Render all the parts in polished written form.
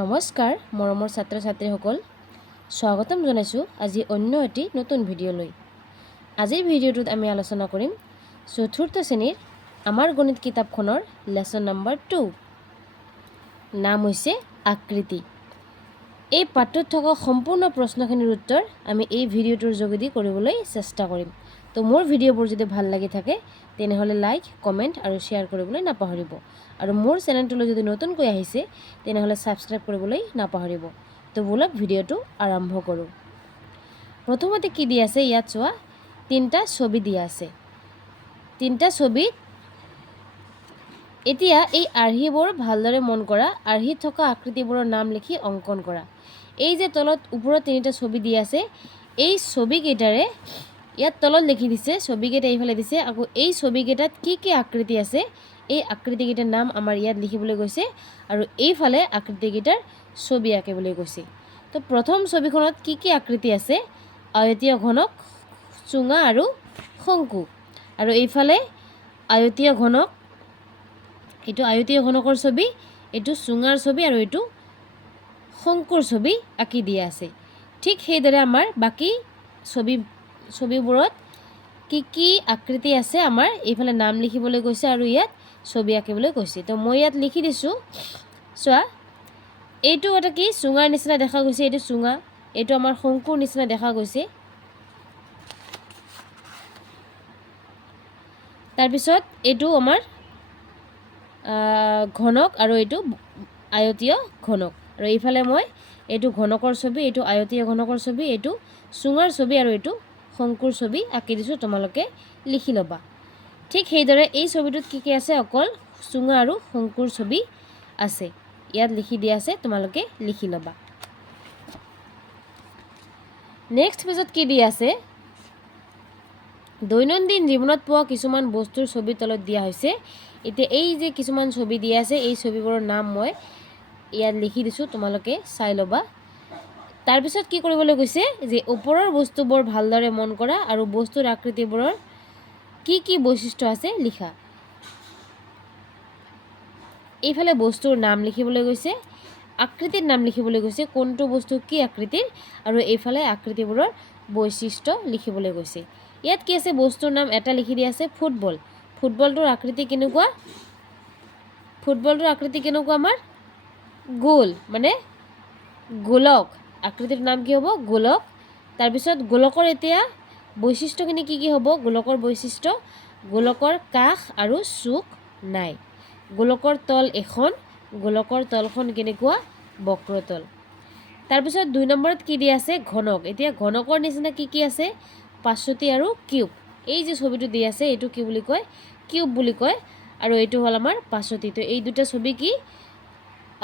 নমস্কাৰ মৰমৰ ছাত্ৰ ছাত্ৰীসকল স্বাগতম জনাইছোঁ আজি অন্য এটি নতুন ভিডিঅ'লৈ আজিৰ ভিডিঅ'টোত আমি আলোচনা কৰিম চতুৰ্থ শ্ৰেণীৰ আমাৰ গণিত কিতাপখনৰ লেসন নম্বৰ 2 নাম হৈছে আকৃতি এই পাঠটোত থকা সম্পূৰ্ণ প্ৰশ্নখিনিৰ উত্তৰ আমি এই ভিডিঅ'টোৰ যোগেদি কৰিবলৈ চেষ্টা কৰিম তো মোৰ ভিডিঅ'বোৰ যদি ভাল লাগি থাকে তেনেহলে লাইক কমেন্ট আৰু শেয়াৰ কৰিবলৈ নাপাহৰিব আৰু মোৰ চেনেলটোলৈ যদি নতুনকৈ আহিছে তেনেহলে সাবস্ক্ৰাইব কৰিবলৈ নাপাহৰিব তো বলক ভিডিঅ'টো আৰম্ভ কৰোঁ প্ৰথমতে কি দিয়া আছে ইয়াত চোৱা তিনটা ছবি দিয়া আছে তিনটা ছবি এতিয়া এই আৰ্হিবোৰ ভালদৰে মন কৰা আৰ্হিত থকা আকৃতিবোৰৰ নাম লিখি অংকন কৰা এই যে তলত ওপৰত তিনিটা ছবি দিয়া আছে এই ছবি কেইটাৰে ইয়াত তলত লিখি দিছে ছবি কেইটা এইফালে দিছে আকৌ এই ছবি কেইটাত কি আকৃতি আছে এই আকৃতি কেইটাৰ নাম আমাৰ ইয়াত লিখিবলৈ গৈছে আৰু এইফালে আকৃতি কেইটাৰ ছবি আঁকিবলৈ গৈছে তো প্ৰথম ছবিখনত কি আকৃতি আছে আয়তীয় ঘনক চুঙা আৰু শংকু আৰু এইফালে আয়তীয় ঘনক এটো আয়তীয় ঘনকৰ ছবি এটো চুঙাৰ ছবি আৰু এটো শংকুৰ ছবি আঁকি দিয়া আছে ঠিক সেইদৰে আমাৰ বাকি ছবিবোৰত কি আকৃতি আছে আমাৰ এইফালে নাম লিখিবলৈ গৈছে আৰু ইয়াত ছবি আঁকিবলৈ গৈছে তো মই ইয়াত লিখি দিছো চোৱা এইটো এটা কি চুঙাৰ নিচিনা দেখা গৈছে এইটো চুঙা এইটো আমাৰ শংকুৰ নিচিনা দেখা গৈছে তাৰ পিছত এইটো আমাৰ ঘনক আৰু এইটো আয়তীয় ঘনক আৰু এইফালে মই এইটো ঘনকৰ ছবি এইটো আয়তীয় ঘনকৰ ছবি এইটো চুঙাৰ ছবি আৰু এইটো শংকুৰ ছবি আঁকি দিছো তোমালোকে লিখি লবা ঠিক সেইদৰে এই ছবিটোত কি আছে অকল চুঙা আৰু শংকুৰ ছবি আছে ইয়াত লিখি দিয়া আছে তোমালোকে লিখি লবা নেক্সট পেজত কি দিয়া আছে দৈনন্দিন জীৱনত পোৱা কিছুমান বস্তুৰ ছবি তলত দিয়া হৈছে এতিয়া এই যে কিছুমান ছবি দিয়া আছে এই ছবিবোৰৰ নাম মই ইয়াত লিখি দিছো তোমালোকে চাই লবা তাৰ পিছত কি কৰিবলৈ গৈছে যে ওপৰৰ বস্তুবোৰ ভালদৰে মন কৰা আৰু বস্তুৰ আকৃতিবোৰৰ কি বৈশিষ্ট্য আছে লিখা এইফালে বস্তুৰ নাম লিখিবলৈ গৈছে আকৃতিৰ নাম লিখিবলৈ গৈছে কোনটো বস্তু কি আকৃতিৰ আৰু এইফালে আকৃতিবোৰৰ বৈশিষ্ট্য লিখিবলৈ গৈছে ইয়াত কি আছে বস্তুৰ নাম এটা লিখি দিয়া আছে ফুটবল ফুটবলটোৰ আকৃতি কেনেকুৱা আমাৰ গোল মানে গোলক আকৃতিৰ নাম কি হ'ব গোলক তাৰ পিছত গোলকৰ এতিয়া বৈশিষ্ট্যখিনি কি হ'ব গোলকৰ বৈশিষ্ট্য গোলকৰ কাষ আৰু চুক নাই গোলকৰ তল এখন গোলকৰ তলখন কেনেকুৱা বক্ৰতল তাৰ পিছত 2 নম্বৰত কি দিয়া আছে ঘনক এতিয়া ঘনকৰ নিচিনা কি আছে পাঁচতি আৰু কিউব এই যে ছবিটো দিয়া আছে এটো কি বুলি কয় কিউব বুলি কয় আৰু এটো হল আমাৰ পাঁচতি তো এই দুটা ছবি কি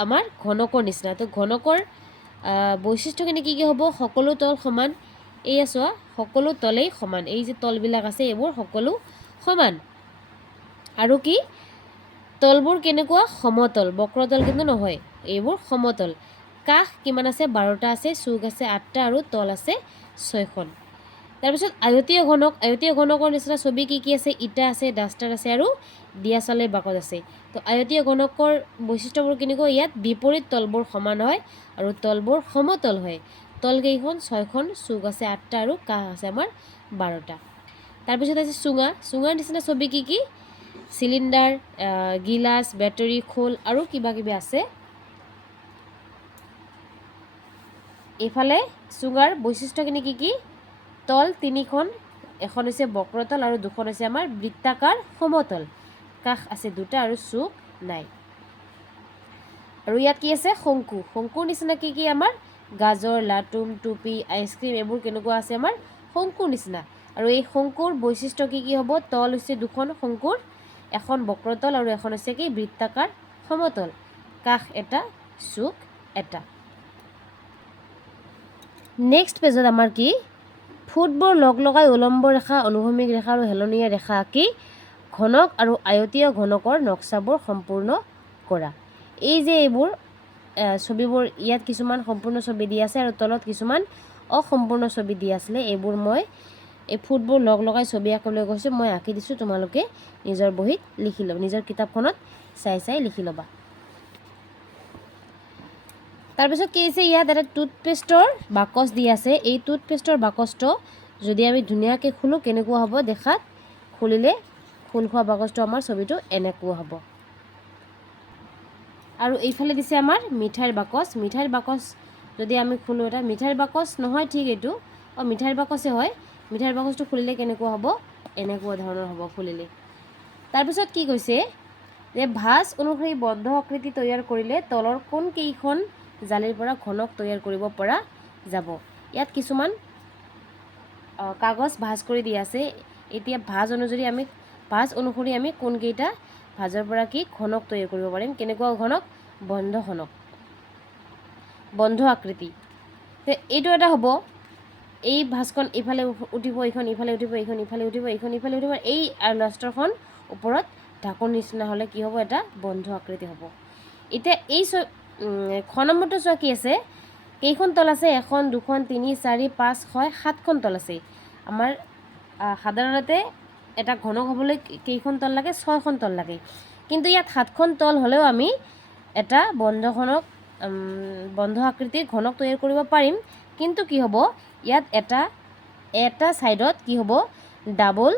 আমাৰ ঘনকৰ নিচিনা তো ঘনকৰ বৈশিষ্ট্যখিনি কি হ'ব সকলো তল সমান এই চোৱা সকলো তলেই সমান এই যে তলবিলাক আছে এইবোৰ সকলো সমান আৰু কি তলবোৰ কেনেকুৱা সমতল বক্ৰতল কিন্তু নহয় এইবোৰ সমতল কাষ কিমান আছে 12টা আছে চুক আছে 8টা আৰু তল আছে 6খন তাৰ পিছত আয়তীয় ঘনকৰ নিচিনা ছবি কি আছে ইটা আছে ডাস্টাৰ আছে আৰু দিয়াচালে বাকত আছে তো আয়তীয় ঘনকৰ বৈশিষ্ট্যবোৰ কেনেকুৱা ইয়াত বিপৰীত তলবোৰ সমান হয় আৰু তলবোৰ সমতল হয় তল কেইখন 6খন চুক আছে 8টা আৰু কাষ আছে আমাৰ 12টা তাৰ পিছত আছে চুঙাৰ নিচিনা ছবি কি সিলিন্ডাৰ গিলাস বেটাৰী খোল আৰু কিবা আছে এফালে চুঙাৰ বৈশিষ্ট্যখিনি কি তল 3খন এখন হৈছে বক্ৰতল আৰু দুখন হৈছে আমাৰ বৃত্তাকাৰ সমতল কাষ আছে 2টা আৰু চুক নাই আৰু ইয়াত কি আছে শংকুৰ নিচিনা কি আমাৰ গাজৰ লাটুম টুপি আইসক্ৰীম এইবোৰ কেনেকুৱা আছে আমাৰ শংকুৰ নিচিনা আৰু এই শংকুৰ বৈশিষ্ট্য কি হ'ব তল হৈছে দুখন শংকুৰ এখন বক্ৰতল আৰু এখন হৈছে কি বৃত্তাকাৰ সমতল কাষ এটা চুক এটা নেক্সট পেজত আমাৰ কি ফুটবোৰ লগাই উলম্ব ৰেখা অনুভূমিক ৰেখা আৰু হেলনীয়া ৰেখা আঁকি ঘনক আৰু আয়তীয় ঘনকৰ নক্সাবোৰ সম্পূৰ্ণ কৰা এই যে এইবোৰ ছবিবোৰ ইয়াত কিছুমান সম্পূৰ্ণ ছবি দিয়া আছে আৰু তলত কিছুমান অসম্পূৰ্ণ ছবি দিয়া আছে এইবোৰ মই এই ফুটবোৰ লগাই ছবি আঁকিবলৈ গৈছো মই আঁকি দিছো তোমালোকে নিজৰ বহিত লিখি লবা নিজৰ কিতাপখনত চাই লিখি লবা তাৰপিছত কি হৈছে ইয়াত এটা টুথপেষ্টৰ বাকচ দি আছে। এই টুথপেষ্টৰ বাকচটো যদি আমি ধুনীয়াকৈ খোলো কেনেকুৱা হ'ব দেখাত, খুলিলে খোল খোৱা বাকচটো আমাৰ ছবিটো এনেকুৱা হ'ব। আৰু এইফালে দিছে আমাৰ মিঠাইৰ বাকচ। মিঠাইৰ বাকচ যদি আমি খোলো, এটা মিঠাইৰ বাকচ নহয় ঠিক এইটো, মিঠাইৰ বাকচে হয়। মিঠাইৰ বাকচটো খুলিলে কেনেকুৱা হ'ব, এনেকুৱা ধৰণৰ হ'ব খুলিলে। তাৰপিছত কি কৈছে যে ভাঁজ অনুসৰি বন্ধ আকৃতি তৈয়াৰ কৰিলে তলৰ কোনকেইখন জালিৰ পৰা ঘনক তৈয়াৰ কৰিব পৰা যাব। ইয়াত কিছুমান কাগজ ভাঁজ কৰি দিয়া আছে। এতিয়া ভাঁজ অনুসৰি আমি কোনকেইটা ভাঁজৰ পৰা কি ঘনক তৈয়াৰ কৰিব পাৰিম, কেনেকুৱা ঘনক, বন্ধ ঘনক, বন্ধ আকৃতি। এইটো এটা হ'ব, এই ভাঁজখন ইফালে উঠিব, এইখন ইফালে উঠিব, এইখন ইফালে উঠিব, এইখন ইফালে উঠিব, এই আৰু লাষ্টৰখন ওপৰত ঢাকন নিচিনা হ'লে কি হ'ব, এটা বন্ধ আকৃতি হ'ব। এতিয়া এই খ নম্বৰটো চোৱা কি আছে, কেইখন তল আছে, 1 2 3 4 5 6 7খন তল আছে। আমাৰ সাধাৰণতে এটা ঘনক হ'বলৈ কেইখন তল লাগে, 6খন তল লাগে। কিন্তু ইয়াত 7খন তল হ'লেও আমি এটা বন্ধ আকৃতিৰ ঘনক তৈয়াৰ কৰিব পাৰিম। কিন্তু কি হ'ব, ইয়াত এটা ছাইডত কি হ'ব, ডাবল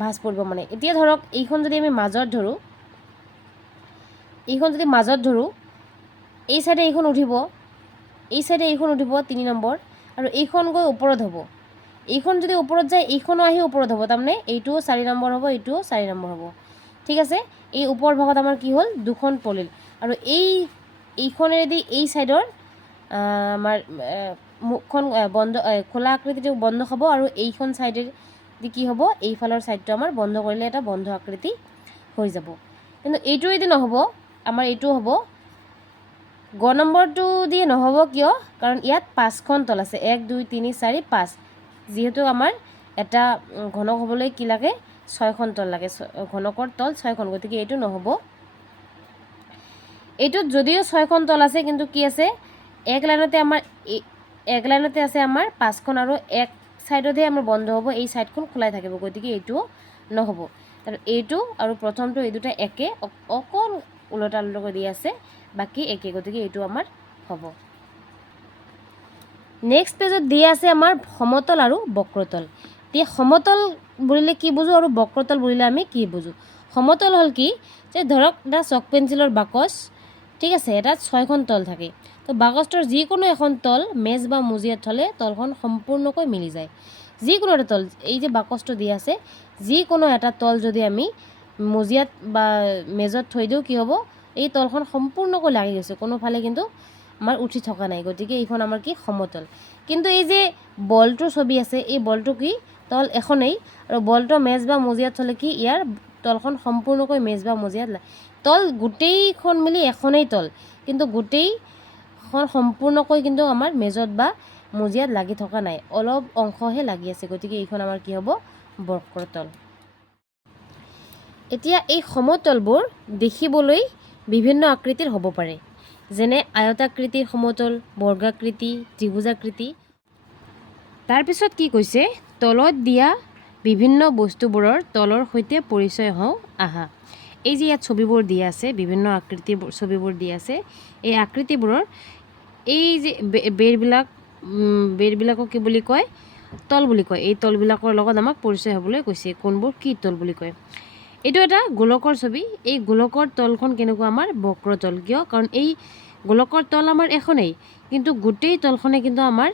ভাঁজ পৰিব। মানে এতিয়া ধৰক এইখন যদি আমি মাজত ধৰোঁ, এই চাইডে এইখন উঠিব, এই চাইডে এইখন উঠিব 3 নম্বৰ, আৰু এইখন গৈ ওপৰত হ'ব। এইখন যদি ওপৰত যায় এইখনো আহি ওপৰত হ'ব, তাৰমানে এইটোও 4 নম্বৰ হ'ব, এইটোও 4 নম্বৰ হ'ব। ঠিক আছে, এই ওপৰ ভাগত আমাৰ কি হ'ল, 2খন পৰিল। আৰু এইখনেদি এই ছাইডৰ আমাৰ মুখখন খোলা আকৃতিটো বন্ধ হ'ব, আৰু এইখন ছাইডেদি কি হ'ব, এইফালৰ ছাইডটো আমাৰ বন্ধ কৰিলে এটা বন্ধ আকৃতি হৈ যাব। কিন্তু এইটো যদি নহ'ব, আমাৰ এইটো হ'ব, গ নম্বৰটো দি নহ'ব, কিয়, কাৰণ ইয়াত 5খন তল আছে, 1 2 3 4 5, যিহেতু আমাৰ এটা ঘনক হ'বলৈ কি লাগে, 6খন তল লাগে, ঘনকৰ তল 6খন, গতিকে এইটো নহ'ব। এইটোত যদিও 6খন তল আছে, কিন্তু কি আছে, এক লাইনতে আছে আমাৰ 5খন, আৰু এক ছাইডতহে আমাৰ বন্ধ হ'ব, এই ছাইডখন খোলাই থাকিব, গতিকে এইটো নহ'ব। আৰু এইটো আৰু প্ৰথমটো এই দুটা একে, অকল ওলটা ওলটাকৈ দি আছে, বাকী একে, গতিকে এইটো আমাৰ হ'ব। নেক্সট পেজত দিয়া আছে আমাৰ সমতল আৰু বক্ৰতল। এতিয়া সমতল বুলিলে কি বুজোঁ আৰু বক্ৰতল বুলিলে আমি কি বুজোঁ। সমতল হ'ল কি, যে ধৰক এটা চক পেঞ্চিলৰ বাকচ, ঠিক আছে, এটাত 6খন তল থাকে। তো বাকচটোৰ যিকোনো এখন তল মেজ বা মজিয়াত থ'লে তলখন সম্পূৰ্ণকৈ মিলি যায়। যিকোনো এটা তল, এই যে বাকচটো দিয়া আছে, যিকোনো এটা তল যদি আমি মজিয়াত বা মেজত থৈ দিওঁ, কি হ'ব, এই তলখন সম্পূৰ্ণকৈ লাগি গৈছে, কোনোফালে কিন্তু আমাৰ উঠি থকা নাই, গতিকে এইখন আমাৰ কি, সমতল। কিন্তু এই যে বলটোৰ ছবি আছে, এই বলটো কি, তল এখনেই, আৰু বলটো মেজ বা মজিয়াত থ'লে কি, ইয়াৰ তলখন সম্পূৰ্ণকৈ মেজ বা মজিয়াত তল গোটেইখন মিলি এখনেই তল, কিন্তু গোটেইখন সম্পূৰ্ণকৈ কিন্তু আমাৰ মেজত বা মজিয়াত লাগি থকা নাই, অলপ অংশহে লাগি আছে, গতিকে এইখন আমাৰ কি হ'ব, বক্ৰতল। এতিয়া এই সমতলবোৰ দেখিবলৈ বিভিন্ন আকৃতিৰ হ'ব পাৰে, যেনে আয়তাকৃতিৰ সমতল, বৰ্গাকৃতি, ত্ৰিভুজাকৃতি। তাৰপিছত কি কৈছে, তলত দিয়া বিভিন্ন বস্তুবোৰৰ তলৰ সৈতে পৰিচয় হওঁ আহা। এই যে ইয়াত ছবিবোৰ দিয়া আছে, বিভিন্ন আকৃতিৰ ছবিবোৰ দিয়া আছে, এই আকৃতিবোৰৰ এই যে বেৰবিলাকক কি বুলি কয়, তল বুলি কয়। এই তলবিলাকৰ লগত আমাক পৰিচয় হ'বলৈ কৈছে, কোনবোৰ কি তল বুলি কয়। এইটো এটা গোলকৰ ছবি, এই গোলকৰ তলখন কেনেকুৱা, আমাৰ বক্ৰতল। কিয়, কাৰণ এই গোলকৰ তল আমাৰ এখনেই, কিন্তু গোটেই তলখনে কিন্তু আমাৰ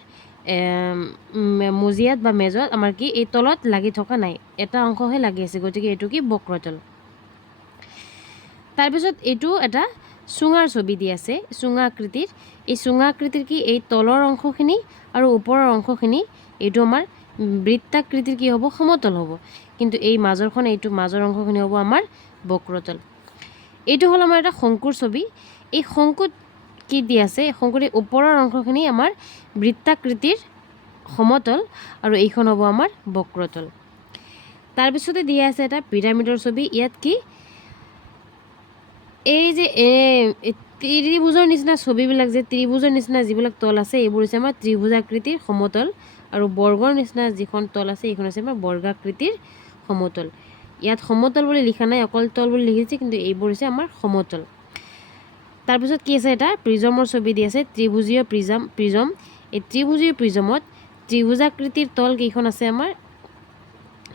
মজিয়াত বা মেজত আমাৰ কি, এই তলত লাগি থকা নাই, এটা অংশহে লাগি আছে, গতিকে এইটো কি, বক্ৰতল। তাৰপিছত এইটো এটা চুঙাৰ ছবি দি আছে, চুঙা আকৃতিৰ। এই চুঙা আকৃতিৰ কি, এই তলৰ অংশখিনি আৰু ওপৰৰ অংশখিনি এইটো আমাৰ বৃত্তাকৃতিৰ কি হ'ব, সমতল হ'ব, কিন্তু এই মাজৰখন, এইটো মাজৰ অংশখিনি হ'ব আমাৰ বক্ৰতল। এইটো হ'ল আমাৰ এটা শংকুৰ ছবি। এই শংকুত কি দি আছে, শংকুৰ ওপৰৰ অংশখিনি আমাৰ বৃত্তাকৃতিৰ সমতল, আৰু এইখন হ'ব আমাৰ বক্ৰতল। তাৰপিছতে দিয়া আছে এটা পিৰামিডৰ ছবি। ইয়াত কি, এই যে ত্ৰিভুজৰ নিচিনা ছবিবিলাক, যে ত্ৰিভুজৰ নিচিনা যিবিলাক তল আছে, এইবোৰ হৈছে আমাৰ ত্ৰিভুজাকৃতিৰ সমতল, আৰু বৰ্গৰ নিচিনা যিখন তল আছে, এইখন হৈছে আমাৰ বৰ্গাকৃতিৰ সমতল। ইয়াত সমতল বুলি লিখা নাই, অকল তল বুলি লিখিছে, কিন্তু এইবোৰ হৈছে আমাৰ সমতল। তাৰপিছত কি আছে এটা প্ৰিজমৰ ছবি দি আছে ত্ৰিভুজীয় প্ৰিজম এই ত্ৰিভুজীয় প্ৰিজমত ত্ৰিভুজাকৃতিৰ তল কেইখন আছে আমাৰ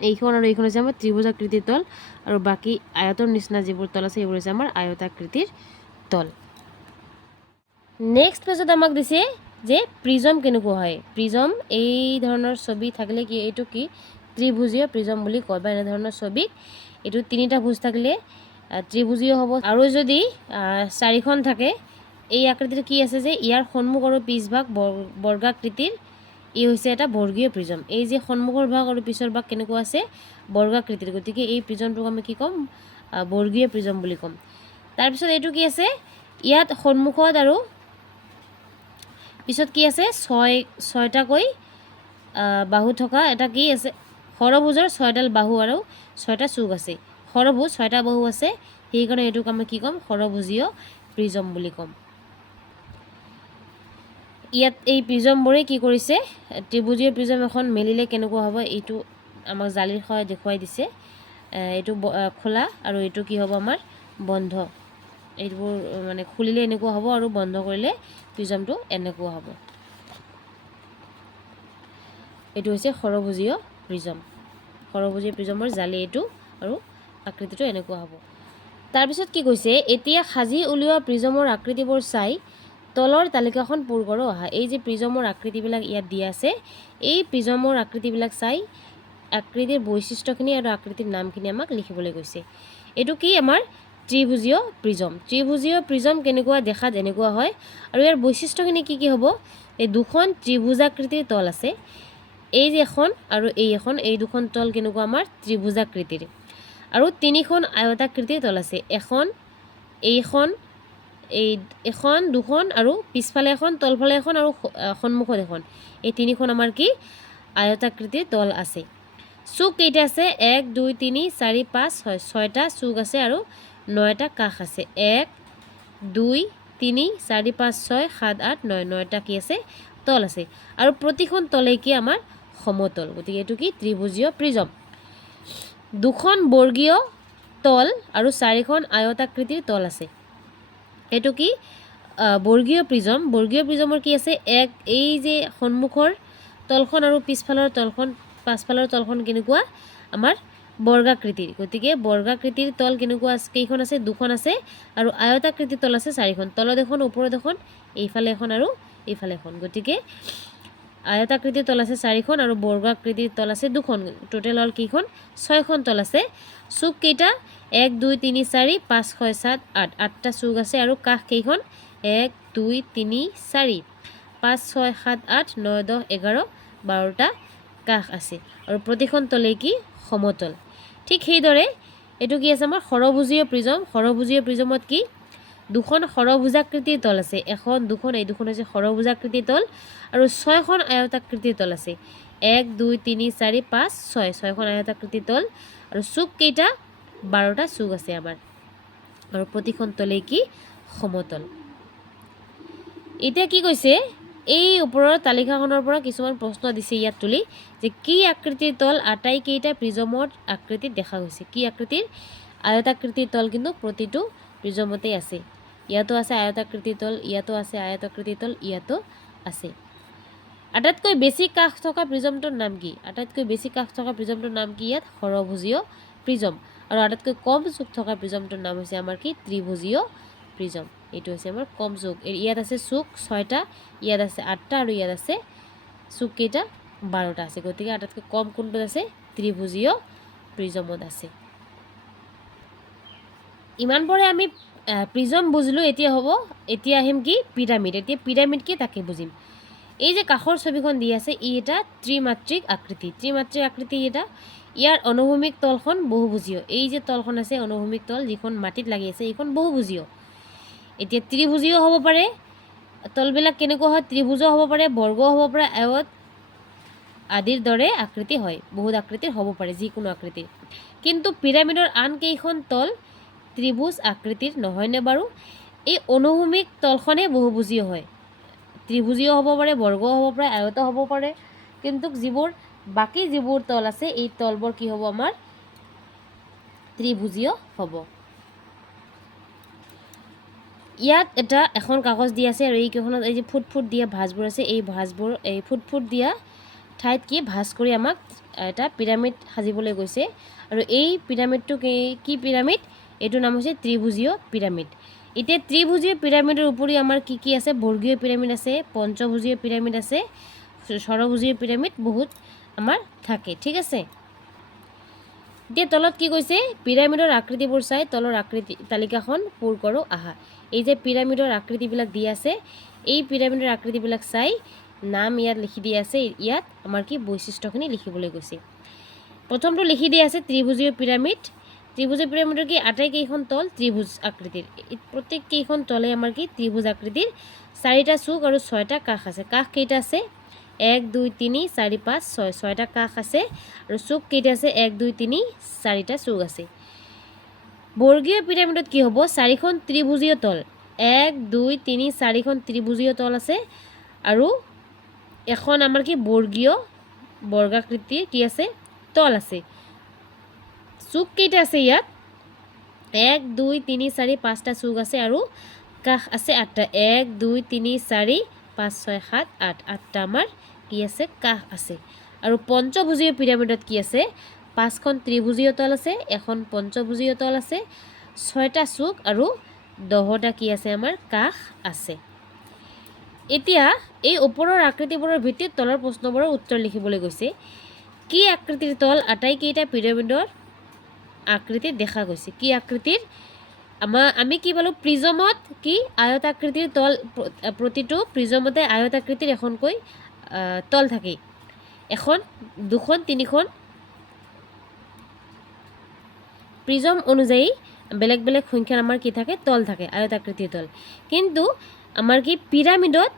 এইখন আৰু এইখন হৈছে আমাৰ ত্ৰিভুজাকৃতিৰ তল আৰু বাকী আয়তৰ নিচিনা যিবোৰ তল আছে সেইবোৰ হৈছে আমাৰ আয়তাকৃতিৰ তল নেক্সট পেজত আমাক দিছে যে প্ৰিজম কেনেকুৱা হয় প্ৰিজম এই ধৰণৰ ছবি থাকিলে কি এইটো কি ত্ৰিভুজীয় প্ৰিজম বুলি কয় বা এনে ধৰণৰ ছবি এইটো তিনিটা ভুজ থাকিলে ত্ৰিভুজীয় হ'ব আৰু যদি চাৰিখন থাকে এই আকৃতিৰ কি আছে যে ইয়াৰ সন্মুখ আৰু পিছভাগ বৰ্গাকৃতিৰ ই হৈছে এটা বৰ্গীয় প্ৰিজম এই যে সন্মুখৰ ভাগ আৰু পিছৰ ভাগ কেনেকুৱা আছে বৰ্গাকৃতিৰ গতিকে এই প্ৰিজমটোক আমি কি ক'ম বৰ্গীয় প্ৰিজম বুলি ক'ম তাৰপিছত এইটো কি আছে ইয়াত সন্মুখত আৰু পিছত কি আছে ছয়টাকৈ বাহু থকা এটা কি আছে ষড়ভুজৰ 6ডাল বাহু আৰু 6টা চুক আছে ষড়ভুজ 6টা বাহু আছে সেইকাৰণে এইটোক আমি কি ক'ম ষড়ভুজীয় প্ৰিজম বুলি ক'ম ইয়াত এই প্ৰিজমবোৰে কি কৰিছে ত্ৰিভুজীয় প্ৰিজম এখন মেলিলে কেনেকুৱা হ'ব এইটো আমাক জালিৰ সহায়ত দেখুৱাই দিছে এইটো খোলা আৰু এইটো কি হ'ব আমাৰ বন্ধ এইবোৰ মানে খুলিলে এনেকুৱা হ'ব আৰু বন্ধ কৰিলে প্ৰিজমটো এনেকুৱা হ'ব এইটো হৈছে ষড়ভুজীয় প্ৰিজমৰ জালি এইটো আৰু আকৃতিটো এনেকুৱা হ'ব তাৰপিছত কি কৈছে এতিয়া সাজি উলিওৱা প্ৰিজমৰ আকৃতিবোৰ চাই তলৰ তালিকাখন পূৰ কৰোঁ অহা এই যে প্ৰিজমৰ আকৃতিবিলাক ইয়াত দিয়া আছে এই প্ৰিজমৰ আকৃতিবিলাক চাই আকৃতিৰ বৈশিষ্ট্যখিনি আৰু আকৃতিৰ নামখিনি আমাক লিখিবলৈ কৈছে এইটো কি আমাৰ ত্ৰিভুজীয় প্ৰিজম কেনেকুৱা দেখাত এনেকুৱা হয় আৰু ইয়াৰ বৈশিষ্ট্যখিনি কি হ'ব এই দুখন ত্ৰিভুজাকৃতিৰ তল আছে এই যে এখন আৰু এই দুখন তল কেনেকুৱা আমাৰ ত্ৰিভুজাকৃতিৰ আৰু তিনিখন আয়তাকৃতিৰ তল আছে এখন দুখন আৰু পিছফালে এখন তলফালে এখন আৰু সন্মুখত এখন এই তিনিখন আমাৰ কি আয়তাকৃতিৰ তল আছে চুক কেইটা আছে 1 2 3 4 5 6 6টা চুক আছে আৰু 9টা কাষ আছে 1 2 3 4 5 6 7 8 9 9টা কি আছে তল আছে আৰু প্ৰতিখন তলে কি আমাৰ সমতল গতিকে এইটো কি ত্ৰিভুজীয় প্ৰিজম দুখন বৰ্গীয় তল আৰু চাৰিখন আয়তাকৃতিৰ তল আছে এইটো কি বৰ্গীয় প্ৰিজমৰ কি আছে এই যে সন্মুখৰ তলখন আৰু পাছফালৰ তলখন কেনেকুৱা আমাৰ বৰ্গাকৃতিৰ গতিকে বৰ্গাকৃতিৰ তল কেনেকুৱা কেইখন আছে দুখন আছে আৰু আয়তাকৃতিৰ তল আছে চাৰিখন তলত এখন ওপৰত এখন এইফালে এখন আৰু এইফালে এখন গতিকে আয়তাকৃতিৰ তল আছে চাৰিখন আৰু বৰ্গাকৃতিৰ তল আছে দুখন টোটেল হ'ল কেইখন 6খন তল আছে চুক কেইটা 1 2 3 4 5 6 7 8 8টা চুক আছে আৰু কাষ কেইখন 1 2 3 4 5 6 7 8 9 10 11 12টা কাষ আছে আৰু প্ৰতিখন তলে কি সমতল ঠিক সেইদৰে এইটো কি আছে আমাৰ ষড়ভুজীয় প্ৰিজমত কি দুখন ষড়ভুজাকৃতিৰ তল আছে এখন দুখন এই দুখন হৈছে ষড়ভুজাকৃতিৰ তল আৰু 6খন আয়তাকৃতিৰ তল আছে 1 2 3 4 5 6 6খন আয়তাকৃতিৰ তল আৰু চুক কেইটা 12টা চুক আছে আমাৰ আৰু প্ৰতিখন তলে কি সমতল এতিয়া কি কৈছে এই ওপৰৰ তালিকাখনৰ পৰা কিছুমান প্ৰশ্ন দিছে ইয়াত তুলি যে কি আকৃতিৰ তল আটাইকেইটা প্ৰিজমৰ আকৃতিত দেখা গৈছে কি আকৃতিৰ আয়তাকৃতিৰ তল কিন্তু প্ৰতিটো প্ৰিজমতেই আছে ইয়াতো আছে আয়তাকৃতিৰ তল ইয়াতো আছে আয়তাকৃতিৰ তল ইয়াতো আছে আটাইতকৈ বেছি কাষ থকা প্ৰিজমটোৰ নাম কি ইয়াত ষড়ভুজীয় প্ৰিজম আৰু আটাইতকৈ কম চুক থকা প্ৰিজমটোৰ নাম হৈছে আমাৰ কি ত্ৰিভুজীয় প্ৰিজম এইটো হৈছে আমাৰ কম চুক ইয়াত আছে চুক 6টা ইয়াত আছে 8টা আৰু ইয়াত আছে চুক কেইটা 12টা আছে গতিকে আটাইতকৈ কম কোনটোত আছে ত্ৰিভুজীয় প্ৰিজমত আছে ইমানপৰে আমি প্ৰিজম বুজিলোঁ এতিয়া আহিম কি পিৰামিড এতিয়া পিৰামিড কি তাকে বুজিম এই যে কাষৰ ছবিখন দি আছে ই এটা ত্ৰিমাত্ৰিক আকৃতি এটা ইয়াৰ অনুভূমিক তলখন বহুভুজীয় এই যে তলখন আছে অনুভূমিক তল যিখন মাটিত লাগি আছে এইখন বহুভুজীয় এতিয়া ত্ৰিভুজীয় হ'ব পাৰে তলবিলাক কেনেকুৱা হয় ত্ৰিভুজও হ'ব পাৰে বৰ্গও হ'ব পাৰে আয়ত আদিৰ দৰে আকৃতি হয় বহুত আকৃতিৰ হ'ব পাৰে যিকোনো আকৃতিৰ কিন্তু পিৰামিডৰ আন কেইখন তল ত্ৰিভুজ আকৃতিৰ নহয়নে বাৰু এই অনুভূমিক তলখনে বহুভুজীয় হয় ত্ৰিভুজীয় হ'ব পাৰে বৰ্গও হ'ব পাৰে আয়ত হ'ব পাৰে কিন্তু বাকী যিবোৰ তল আছে এই তলবোৰ কি হ'ব আমাৰ ত্ৰিভুজীয় হ'ব ইয়াত এটা এখন কাগজ দিয়া আছে আৰু এইকেইখনত এই যে ফুট দিয়া ভাঁজবোৰ আছে এই ভাঁজবোৰ এই ফুট দিয়া ঠাইত কি ভাঁজ কৰি আমাক এটা পিৰামিড সাজিবলৈ গৈছে আৰু এই পিৰামিডটো কি পিৰামিড এইটো নাম হৈছে ত্ৰিভুজীয় পিৰামিড এতিয়া ত্ৰিভুজীয় পিৰামিডৰ উপৰি আমাৰ কি আছে বৰ্গীয় পিৰামিড আছে পঞ্চভুজীয় পিৰামিড আছে ষড়ভুজীয় পিৰামিড বহুত আমাৰ থাকে ঠিক আছে এতিয়া তলত কি কৈছে পিৰামিডৰ আকৃতিবোৰ চাই তলৰ আকৃতি তালিকাখন পূৰ কৰোঁ আহা এই যে পিৰামিডৰ আকৃতিবিলাক দিয়া আছে এই পিৰামিডৰ আকৃতিবিলাক চাই নাম ইয়াত লিখি দিয়া আছে ইয়াত আমাৰ কি বৈশিষ্ট্যখিনি লিখিবলৈ গৈছে প্ৰথমটো লিখি দিয়া আছে ত্ৰিভুজীয় পিৰামিড ত্ৰিভুজীয় পিৰামিডৰ কি আটাইকেইখন তল ত্ৰিভুজ আকৃতিৰ প্ৰত্যেককেইখন তলে আমাৰ কি ত্ৰিভুজ আকৃতিৰ 4টা চুক আৰু 6টা কাষ আছে কাষ কেইটা আছে 1 2 3 4 5 6 6টা কাষ আছে আৰু চুক কেইটা আছে 1 2 3 4টা চুক আছে বৰ্গীয় পিৰামিডত কি হ'ব 4খন ত্ৰিভুজীয় তল 1 2 3 4খন ত্ৰিভুজীয় তল আছে আৰু এখন আমাৰ কি বৰ্গীয় বৰ্গাকৃতিৰ কি আছে তল আছে চুক কেইটা আছে ইয়াত 1 2 3 4 5টা চুক আছে আৰু কাষ আছে 8টা 1 2 3 4 5 6 7 8 8টা আমাৰ কি আছে কাষ আছে আৰু পঞ্চভুজীয় পিৰামিডত কি আছে 5খন ত্ৰিভুজীয় তল আছে এখন পঞ্চভুজীয় তল আছে 6টা চুক আৰু 10টা কি আছে আমাৰ কাষ আছে এতিয়া এই ওপৰৰ আকৃতিবোৰৰ ভিত্তিত তলৰ প্ৰশ্নবোৰৰ উত্তৰ লিখিবলৈ গৈছে কি আকৃতিৰ তল আটাইকেইটা পিৰামিডৰ আকৃতি দেখা গৈছে কি আকৃতিৰ আমি কি পালো প্ৰিজমত কি আয়তাকৃতিৰ তল প্ৰতিটো প্ৰিজমতে আয়তাকৃতিৰ এখনকৈ তল থাকে এখন দুখন তিনিখন প্ৰিজম অনুযায়ী বেলেগ বেলেগ সংখ্যাৰ আমাৰ কি থাকে তল থাকে আয়তাকৃতিৰ তল কিন্তু আমাৰ কি পিৰামিডত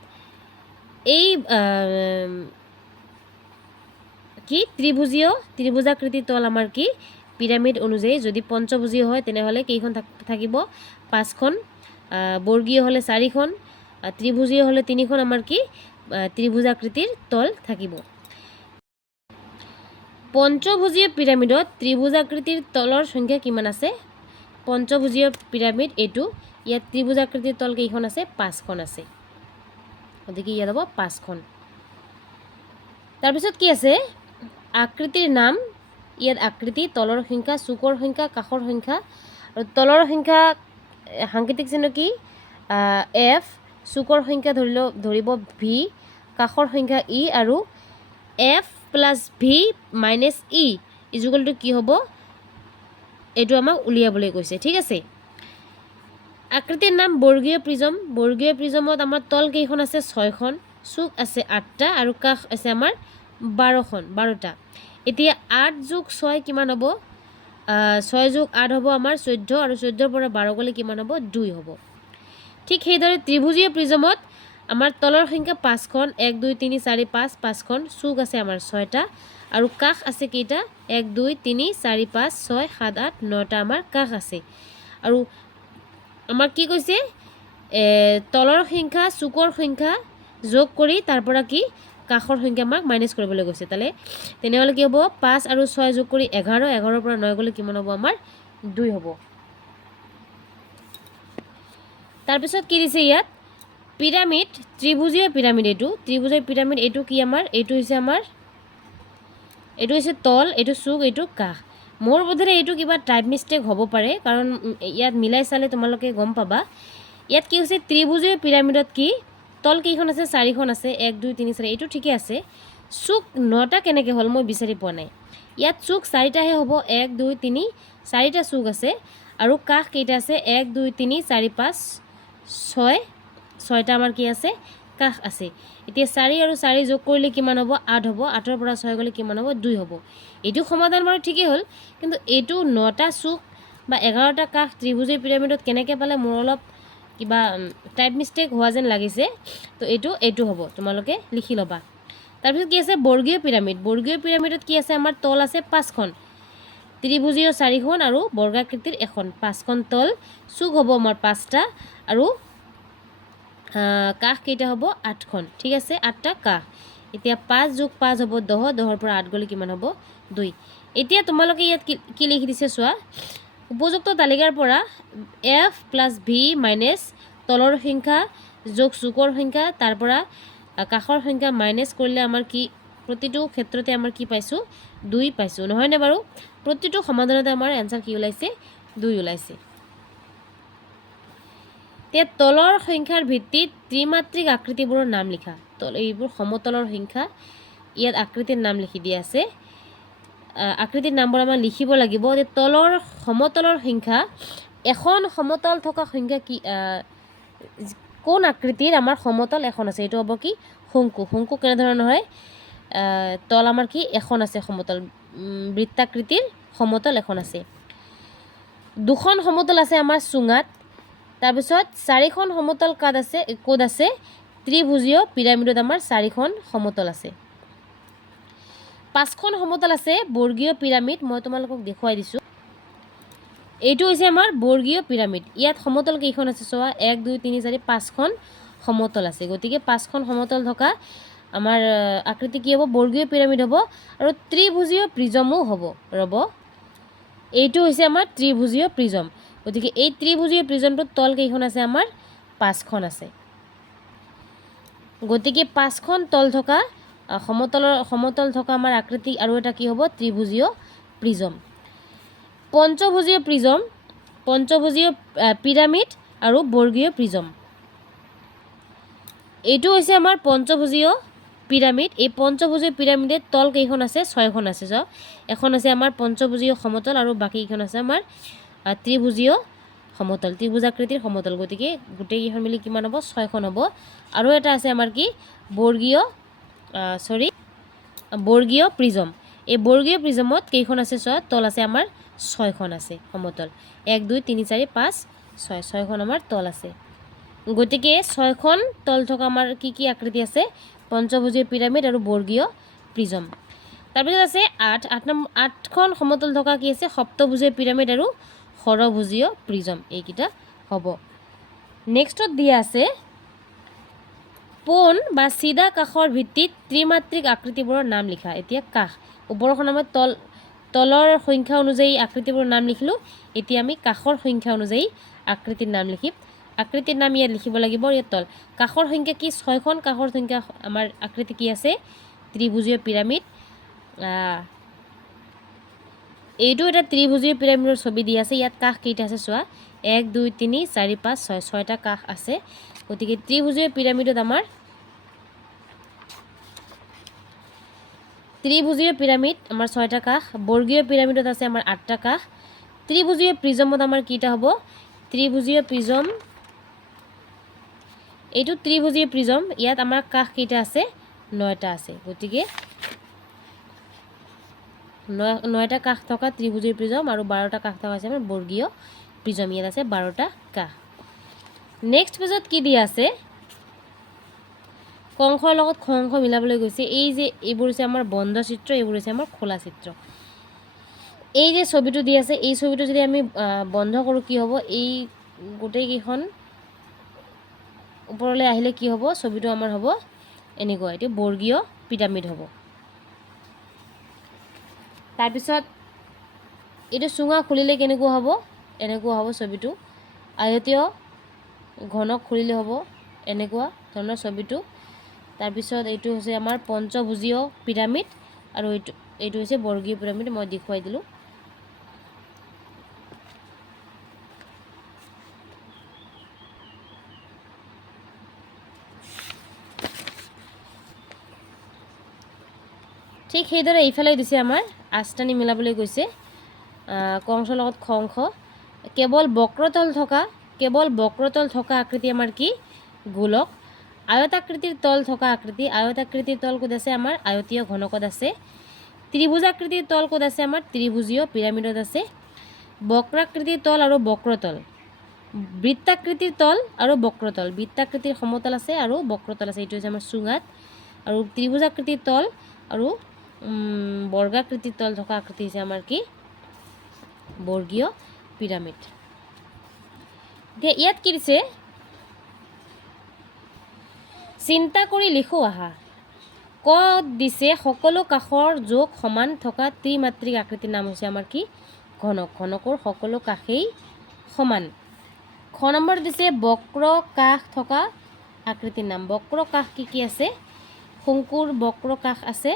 এই কি ত্ৰিভুজাকৃতিৰ তল আমাৰ কি পিৰামিড অনুযায়ী যদি পঞ্চভুজীয় হয় তেনেহ'লে কেইখন থাকিব 5খন বৰ্গীয় হ'লে 4খন ত্ৰিভুজীয় হ'লে 3খন আমাৰ কি ত্ৰিভুজাকৃতিৰ তল থাকিব পঞ্চভুজীয় পিৰামিডত ত্ৰিভুজাকৃতিৰ তলৰ সংখ্যা কিমান আছে পঞ্চভুজীয় পিৰামিড এইটো ইয়াত ত্ৰিভুজাকৃতিৰ তল কেইখন আছে 5খন আছে গতিকে ইয়াত হ'ব 5খন তাৰপিছত কি আছে আকৃতিৰ নাম ইয়াত আকৃতি তলৰ সংখ্যা চুকৰ সংখ্যা কাষৰ সংখ্যা আৰু তলৰ সংখ্যা সাংকেতিক চিহ্ন কি এফ চুকৰ সংখ্যা ধৰিব ভি কাষৰ সংখ্যা ই আৰু এফ প্লাছ ভি মাইনাছ ই ইজুগলটো কি হ'ব এইটো আমাক উলিয়াবলৈ কৈছে ঠিক আছে আকৃতিৰ নাম বৰ্গীয় প্ৰিজমত আমাৰ তল কেইখন আছে 6খন চুক আছে 8টা আৰু কাষ আছে আমাৰ 12টা এতিয়া 8 যোগ 6 কিমান হ'ব 6 যোগ 8 হ'ব আমাৰ 14 আৰু 14ৰ পৰা 12 গ'লে কিমান হ'ব 2 হ'ব ঠিক সেইদৰে ত্ৰিভুজীয় প্ৰিজমত আমাৰ তলৰ সংখ্যা 5খন 1 2 3 4 5 5খন চুক আছে আমাৰ 6টা আৰু কাষ আছে কেইটা 1 2 3 4 5 6 7 8 9টা আমাৰ কাষ আছে আৰু আমাৰ কি কৈছে তলৰ সংখ্যা চুকৰ সংখ্যা যোগ কৰি তাৰ পৰা কি কাষৰ সংখ্যা আমাক মাইনাছ কৰিবলৈ গৈছে তেনেহ'লে কি হ'ব 5 আৰু 6 যোগ কৰি 11 11ৰ পৰা 9 গ'লে কিমান হ'ব আমাৰ 2 হ'ব তাৰপিছত কি দিছে ইয়াত পিৰামিড ত্ৰিভুজীয় পিৰামিড এইটো কি আমাৰ এইটো হৈছে তল এইটো চুক এইটো কাষ মোৰ বোধেৰে এইটো কিবা টাইপ মিষ্টেক হ'ব পাৰে কাৰণ ইয়াত মিলাই চালে তোমালোকে গম পাবা ইয়াত কি হৈছে ত্ৰিভুজীয় পিৰামিডত কি তল কেইখন আছে 4খন আছে 1 2 3 4 এইটো ঠিকে আছে চুক 9টা কেনেকৈ হ'ল মই বিচাৰি পোৱা নাই ইয়াত চুক 4টাহে হ'ব 1 2 3 4টা চুক আছে আৰু কাষ কেইটা আছে 1 2 3 4 5 6টা আমাৰ কি আছে কাষ আছে এতিয়া 4 আৰু 4 যোগ কৰিলে কিমান হ'ব 8 হ'ব 8ৰ পৰা 6 গ'লে কিমান হ'ব 2 হ'ব এইটো সমাধান বাৰু ঠিকেই হ'ল কিন্তু এইটো 9টা চুক বা 11টা কাষ ত্ৰিভুজীয় পিৰামিডত কেনেকৈ পালে মোৰ অলপ কিবা টাইপ মিষ্টেক হোৱা যেন লাগিছে তো এইটো হ'ব তোমালোকে লিখি ল'বা তাৰপিছত কি আছে বৰ্গীয় পিৰামিডত কি আছে আমাৰ তল আছে 5খন ত্ৰিভুজীয় 4খন আৰু বৰ্গাকৃতিৰ এখন 5খন তল চুক হ'ব আমাৰ 5টা আৰু কাষ কেইটা হ'ব 8খন ঠিক আছে 8টা কাষ এতিয়া 5 যোগ 5 হ'ব 10 10ৰ পৰা 8 গ'লে কিমান হ'ব 2 এতিয়া তোমালোকে ইয়াত কি লিখি দিছে চোৱা উপযুক্ত তালিকাৰ পৰা f প্লাছ ভি মাইনাছ তলৰ সংখ্যা যোগ চুকৰ সংখ্যা তাৰ পৰা কাষৰ সংখ্যা মাইনাছ কৰিলে আমাৰ কি প্ৰতিটো ক্ষেত্ৰতে আমাৰ কি পাইছোঁ 2 পাইছোঁ নহয়নে বাৰু প্ৰতিটো সমাধানতে আমাৰ এনসাৰ কি ওলাইছে 2 ওলাইছে তে তলৰ সংখ্যাৰ ভিত্তিত ত্ৰিমাত্ৰিক আকৃতিবোৰৰ নাম লিখা এইবোৰ সমতলৰ সংখ্যা ইয়াত আকৃতিৰ নাম লিখি দিয়া আছে আকৃতিৰ নামবোৰ আমাৰ লিখিব লাগিব যে তলৰ সমতলৰ সংখ্যা এখন সমতল থকা সংখ্যা কি কোন আকৃতিৰ আমাৰ সমতল এখন আছে এইটো হ'ব কি শংকু শংকু কেনে ধৰণৰ হয় তল আমাৰ কি এখন আছে সমতল বৃত্তাকৃতিৰ সমতল এখন আছে দুখন সমতল আছে আমাৰ চুঙাত তাৰপিছত চাৰিখন সমতল ক'ত আছে ত্ৰিভুজীয় পিৰামিডত আমাৰ চাৰিখন সমতল আছে পাঁচখন সমতল আছে বৰ্গীয় পিৰামিড মই তোমালোকক দেখুৱাই দিছোঁ এইটো হৈছে আমাৰ বৰ্গীয় পিৰামিড ইয়াত সমতল কেইখন আছে চোৱা 1 2 3 4 5খন সমতল আছে গতিকে 5খন সমতল থকা আমাৰ আকৃতি কি হ'ব বৰ্গীয় পিৰামিড হ'ব আৰু ত্ৰিভুজীয় প্ৰিজমো হ'ব ৰব এইটো হৈছে আমাৰ ত্ৰিভুজীয় প্ৰিজম গতিকে এই ত্ৰিভুজীয় প্ৰিজমটোৰ তল কেইখন আছে আমাৰ 5খন আছে গতিকে 5খন তল থকা সমতল থকা আমাৰ আকৃতি আৰু এটা কি হ'ব ত্ৰিভুজীয় প্ৰিজম পঞ্চভুজীয় প্ৰিজম পঞ্চভুজীয় পিৰামিড আৰু বৰ্গীয় প্ৰিজম এইটো হৈছে আমাৰ পঞ্চভুজীয় পিৰামিড এই পঞ্চভুজীয় পিৰামিডৰ তল কেইখন আছে 6খন আছে চ এখন আছে আমাৰ পঞ্চভুজীয় সমতল আৰু বাকিখন আছে আমাৰ ত্ৰিভুজীয় সমতল ত্ৰিভুজাকৃতিৰ সমতল গতিকে গোটেইকেইখন মিলি কিমান হ'ব 6খন হ'ব আৰু এটা আছে আমাৰ কি বৰ্গীয় বৰ্গীয় প্ৰিজম এই বৰ্গীয় প্ৰিজমত কেইখন আছে চ তল আছে আমাৰ 6খন আছে সমতল 1 2 3 4 5 6 6খন আমাৰ তল আছে গতিকে 6খন তল থকা আমাৰ কি আকৃতি আছে পঞ্চভুজীয় পিৰামিড আৰু বৰ্গীয় প্ৰিজম তাৰপিছত আছে 8খন সমতল থকা কি আছে সপ্তভুজীয় পিৰামিড আৰু ষড়ভুজীয় প্ৰিজম এইকেইটা হ'ব নেক্সটত দিয়া আছে পোন বা চিধা কাষৰ ভিত্তিত ত্ৰিমাত্ৰিক আকৃতিবোৰৰ নাম লিখা এতিয়া কাষ ওপৰখন আমাৰ তলৰ সংখ্যা অনুযায়ী আকৃতিবোৰৰ নাম লিখিলোঁ এতিয়া আমি কাষৰ সংখ্যা অনুযায়ী আকৃতিৰ নাম লিখিম আকৃতিৰ নাম ইয়াত লিখিব লাগিব ইয়াত তল কাষৰ সংখ্যা কি 6খন কাষৰ সংখ্যা আমাৰ আকৃতি কি আছে ত্ৰিভুজীয় পিৰামিড এইটো এটা ত্ৰিভুজীয় পিৰামিডৰ ছবি দি আছে ইয়াত কাষ কেইটা আছে চোৱা 1 2 3 4 5 6 6টা কাষ আছে গতিকে ত্ৰিভুজীয় পিৰামিডত আমাৰ ত্ৰিভুজীয় পিৰামিড আমাৰ 6টা কাষ বৰ্গীয় পিৰামিডত আছে আমাৰ 8টা কাষ ত্ৰিভুজীয় প্ৰিজমত আমাৰ কিটা হ'ব ত্ৰিভুজীয় প্ৰিজম এইটো ত্ৰিভুজীয় প্ৰিজম ইয়াত আমাৰ কাষ কেইটা আছে 9টা আছে গতিকে 9টা কাষ থকা ত্ৰিভুজীয় প্ৰিজম আৰু 12টা কাষ থকা আছে আমাৰ বৰ্গীয় প্ৰিজম ইয়াত আছে 12টা কাষ নেক্সট পেজত কি দিয়া আছে কংশৰ লগত খংশ মিলাবলৈ গৈছে এই যে এইবোৰ হৈছে আমাৰ বন্ধ চিত্ৰ এইবোৰ হৈছে আমাৰ খোলা চিত্ৰ এই যে ছবিটো দি আছে এই ছবিটো যদি আমি বন্ধ কৰোঁ কি হ'ব এই গোটেই কেইখন ওপৰলৈ আহিলে কি হ'ব ছবিটো আমাৰ হ'ব এনেকুৱা এটো বৰ্গীয় পিৰামিড হ'ব তাৰপিছত এইটো চুঙা খুলিলে কেনেকুৱা হ'ব এনেকুৱা হ'ব ছবিটো আয়তীয় ঘনক খুলিলে হ'ব এনেকুৱা ধৰণৰ ছবিটো তাৰপিছত এইটো হৈছে আমাৰ পঞ্চভুজীয় পিৰামিড আৰু এইটো হৈছে বৰ্গীয় পিৰামিড মই দেখুৱাই দিলোঁ ঠিক সেইদৰে এইফালে দিছে আমাৰ আষ্টানি মিলাবলৈ গৈছে কংশৰ লগত খংশ কেৱল বক্ৰতল থকা আকৃতি আমাৰ কি গোলক আয়তাকৃতিৰ তল থকা আকৃতি আয়তাকৃতিৰ তল ক'ত আছে আমাৰ আয়তীয় ঘনকত আছে ত্ৰিভুজাকৃতিৰ তল ক'ত আছে আমাৰ ত্ৰিভুজীয় পিৰামিডত আছে বক্ৰাকৃতিৰ তল আৰু বক্ৰতল বৃত্তাকৃতিৰ তল আৰু বক্ৰতল বৃত্তাকৃতিৰ সমতল আছে আৰু বক্ৰতল আছে এইটো হৈছে আমাৰ চুঙাত আৰু ত্ৰিভুজাকৃতিৰ তল আৰু বৰ্গাকৃতিৰ তল থকা আকৃতি হৈছে আমাৰ কি বৰ্গীয় পিৰামিড এতিয়া ইয়াত কি দিছে চিন্তা কৰি লিখো আহা ক দিছে সকলো কাষৰ যোগ সমান থকা ত্ৰিমাত্ৰিক আকৃতিৰ নাম হৈছে আমাৰ কি ঘনক ঘনকৰ সকলো কাষেই সমান খ খ নম্বৰ দিছে বক্ৰ কাষ থকা আকৃতিৰ নাম। বক্ৰ কাষ কি আছে? শংকুৰ বক্ৰ কাষ আছে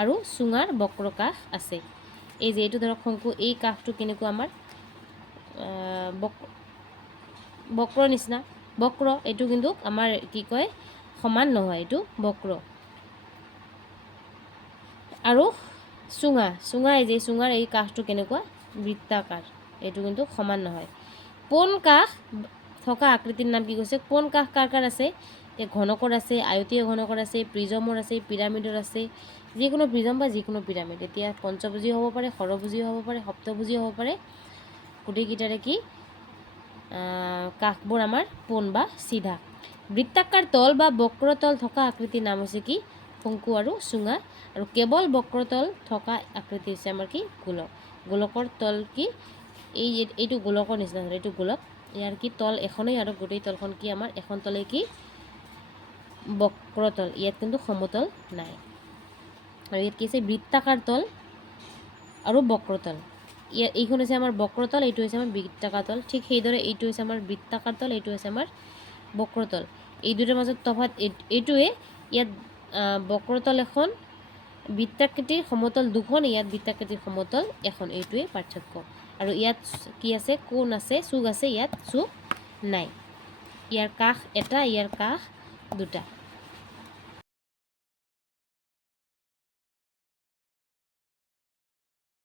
আৰু চুঙাৰ বক্ৰ কাষ আছে। এই যে এইটো ধৰক শংকু, এই কাষটো কেনেকুৱা আমাৰ বক্ৰ নিচিনা, বক্ৰ। এইটো কিন্তু আমাৰ কি কয় সমান নহয়, এইটো বক্ৰ। আৰু চুঙা এই যে চুঙাৰ এই কাষটো কেনেকুৱা বৃত্তাকাৰ, এইটো কিন্তু সমান নহয়। পোন কাষ থকা আকৃতিৰ নাম কি কৈছে? পোন কাষ কাৰ কাৰ আছে? ঘনকৰ আছে, আয়তীয় ঘনকৰ আছে, প্ৰিজমৰ আছে, পিৰামিডৰ আছে। যিকোনো প্ৰিজম বা যিকোনো পিৰামিড। এতিয়া পঞ্চভুজীয় হ'ব পাৰে, ষড়ভুজীয় হ'ব পাৰে, সপ্তভুজীয় হ'ব পাৰে। গোটেইকেইটাৰে কি কাষবোৰ আমাৰ পোন বা চিধা। বৃত্তাকাৰ তল বা বক্ৰতল থকা আকৃতিৰ নাম হৈছে কি? শংকু আৰু চুঙা। আৰু কেৱল বক্ৰতল থকা আকৃতি হৈছে আমাৰ কি? গোলক। গোলকৰ তল কি? এইটো গোলকৰ নিচিনা, এইটো গোলক। ইয়াৰ কি তল এখনেই আৰু গোটেই তলখন কি আমাৰ এখন তলে কি বক্ৰতল। ইয়াত কিন্তু সমতল নাই। আৰু ইয়াত কি আছে? বৃত্তাকাৰ তল আৰু বক্ৰতল। এইখন হৈছে আমাৰ বক্ৰতল, এইটো হৈছে আমাৰ বৃত্তাকাৰ তল। ঠিক সেইদৰে এইটো হৈছে আমাৰ বৃত্তাকাৰ তল, এইটো হৈছে আমাৰ বক্ৰতল। এই দুটাৰ মাজত তফাৎ এইটোৱে। ইয়াত বক্ৰতল এখন, বৃত্তাকৃতিৰ সমতল দুখন, ইয়াত বৃত্তাকৃতিৰ সমতল এখন, এইটোৱে পাৰ্থক্য। আৰু ইয়াত কি আছে? কোণ আছে, চুক আছে, ইয়াত চুক নাই। ইয়াৰ কাষ এটা, ইয়াৰ কাষ দুটা।